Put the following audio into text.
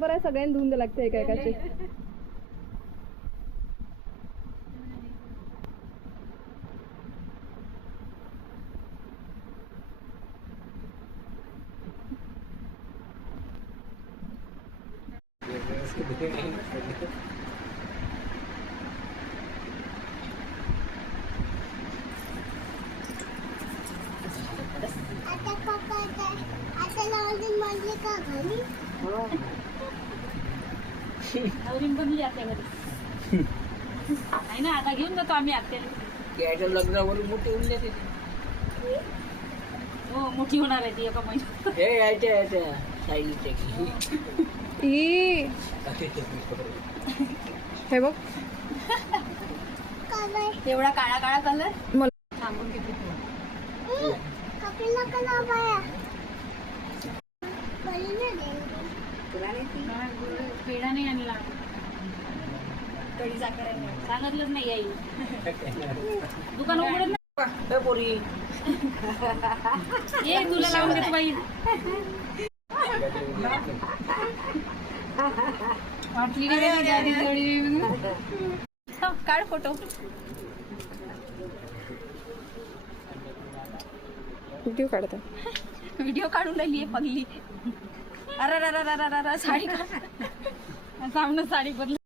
परंपरा आहे, सगळ्यांनी धुवून द्यावं लागते एका एकाचे. बनली आत्या घरी आहे ना. आता घेऊन जातो आम्ही आत्याला. लग्नावरून मोठी होऊन जाते. हो मोठी होणार आहे ती एका महिन्यात. हे बघ तेवढा काळा काळा कलर मला थांबून किती पेढा नाही आणला. कढी साखर आहे सांगितलंच नाही येईल. दुकान उघडत नाही. ये तुला लावून देतो बाई. वाटली काढ फोटो. व्हिडिओ काढता. व्हिडिओ काढून राहिली पगली. अरे साडी काढ. सामने साडी बदल.